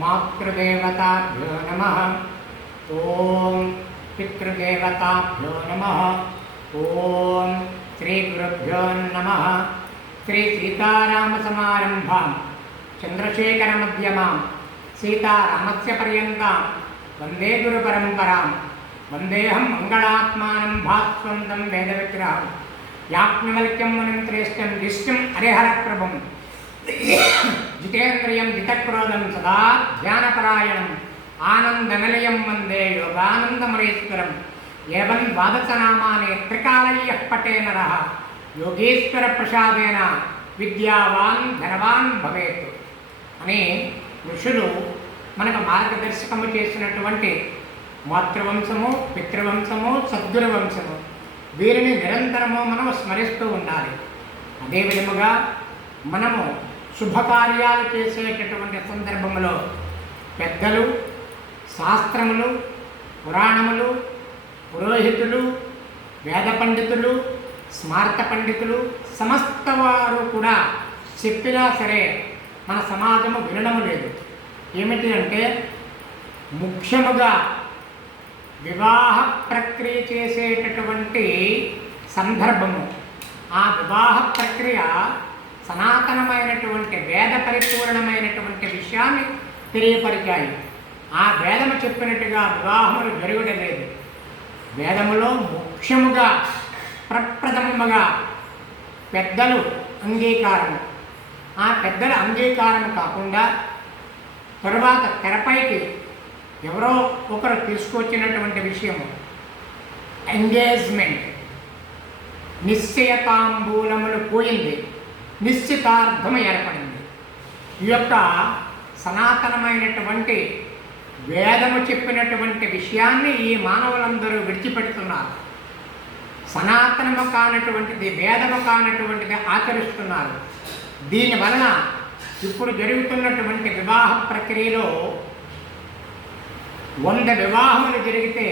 మాతృదేవతాభ్యో నమ ఓం పితృదేవతాభ్యో నమ ఓం శ్రీ గురుభ్యో నమ శ్రీ సీతారామసమారంభాం చంద్రశేఖరమధ్యమాం సీతారామస్య పర్యంతాం వందే గురు పరంపరాం వందేహం మంగళాత్మానం భాస్వంతం వేదవిగ్రహం యాజ్ఞవల్క్యం మునిం శ్రేష్టం విష్ణుం హరిహరప్రభం జితేంద్రియం జితక్రోధం సదా ధ్యానపరాయణం ఆనందనిలయం వందే యోగానందమరేశ్వరం. ఏవం ద్వాదశనామాని త్రికాలయ్య పటే నర యోగేశ్వర ప్రసాదేన విద్యావాన్ ధనవాన్ భవేత్. అని ఋషులు మనకు మార్గదర్శకము చేసినటువంటి మాతృవంశము పితృవంశము సద్గురు వంశము వీరిని నిరంతరము మనం స్మరిస్తూ ఉండాలి. అదే విధముగా మనము శుభకార్యాలు చేసేటటువంటి సందర్భంలో పెద్దలు శాస్త్రములు పురాణములు పురోహితులు వేద పండితులు స్మార్త పండితులు సమస్త వారు కూడా చెప్పినా సరే మన సమాజము వినడము లేదు. ఏమిటి అంటే ముఖ్యముగా వివాహ ప్రక్రియ చేసేటటువంటి సందర్భము. ఆ వివాహ ప్రక్రియ సనాతనమైనటువంటి వేద పరిపూర్ణమైనటువంటి విషయాన్ని తెలియపరిచాయి. ఆ వేదము చెప్పినట్టుగా వివాహములు జరగడం లేదు. వేదములో ముఖ్యముగా ప్రప్రథమముగా పెద్దలు అంగీకారం. ఆ పెద్దల అంగీకారం కాకుండా తరువాత తెరపైకి ఎవరో ఒకరు తీసుకొచ్చినటువంటి విషయము. ఎంగేజ్మెంట్ నిశ్చయతాంబూలములు పోయింది. నిశ్చితార్థం ఏర్పడింది. ఈ యొక్క సనాతనమైనటువంటి వేదము చెప్పినటువంటి విషయాన్ని ఈ మానవులందరూ విడిచిపెడుతున్నారు. సనాతనము కానటువంటిది వేదము కానటువంటిది ఆచరిస్తున్నారు. దీని వలన ఇప్పుడు జరుగుతున్నటువంటి వివాహ ప్రక్రియలో వంద వివాహములు జరిగితే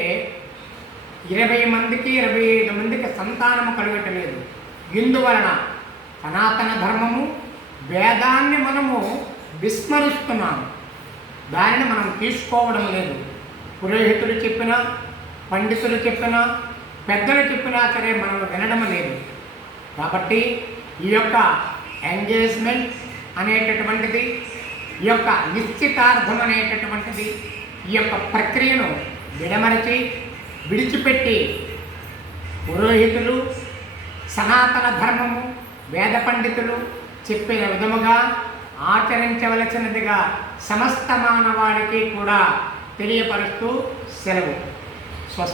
ఇరవై మందికి ఇరవై ఐదు మందికి సంతానము కలగటం లేదు. ఇందువలన సనాతన ధర్మము వేదాన్ని మనము విస్మరిస్తున్నాము. దానిని మనం తీసుకోవడం లేదు. పురోహితులు చెప్పినా పండితులు చెప్పినా పెద్దలు చెప్పినా సరే మనం వినడం లేదు. కాబట్టి ఈ యొక్క ఎంగేజ్మెంట్ అనేటటువంటిది ఈ యొక్క నిశ్చితార్థం అనేటటువంటిది ఈ యొక్క ప్రక్రియను విడమరచి విడిచిపెట్టి పురోహితులు సనాతన ధర్మము వేద పండితులు చెప్పిన విధముగా ఆచరించవలసినదిగా సమస్త మానవాళికి కూడా తెలియపరుస్తూ సెలవు. స్వస్తి